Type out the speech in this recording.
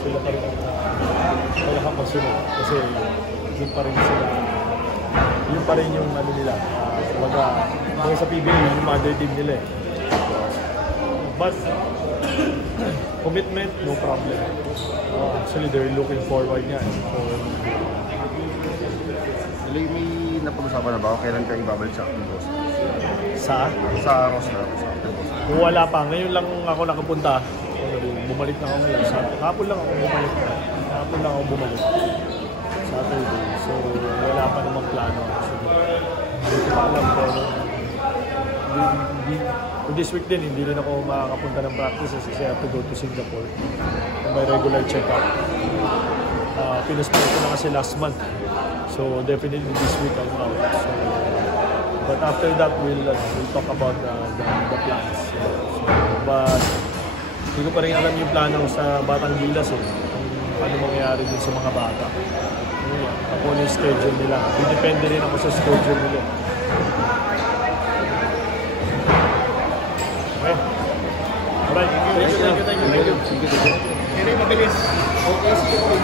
sila pa rin ang kailangan magsunod. Kasi yun pa rin sila, yun pa rin yung ano nila. Mga sa PBA, yung mother team nila eh. But, commitment, no problem. Actually, they're looking forward nga. So, May napag-usapan na ba kung kailan ka ibabalik sa Boston? sa Roster? kung wala pa, ngayon lang ako nakapunta. Bumalik na ako ngayon. Hapon lang ako bumalik. Saturday. So, wala pa namang plano. So, hindi ko pa alam pero this week din, hindi rin ako makakapunta ng practices kasi I have to go to Singapore for my regular check-up. Pinasport ko na kasi last month. So, definitely this week I'm out. So, but after that, we'll talk about the plans. So, but hindi ko pa rin alam yung plano sa Batang Gilas eh. Kung ano mangyayari din sa mga bata. Ako yung schedule nila. Depende rin ako sa schedule nila. Okay. Alright. Thank you. Mabilis. Okay, sige.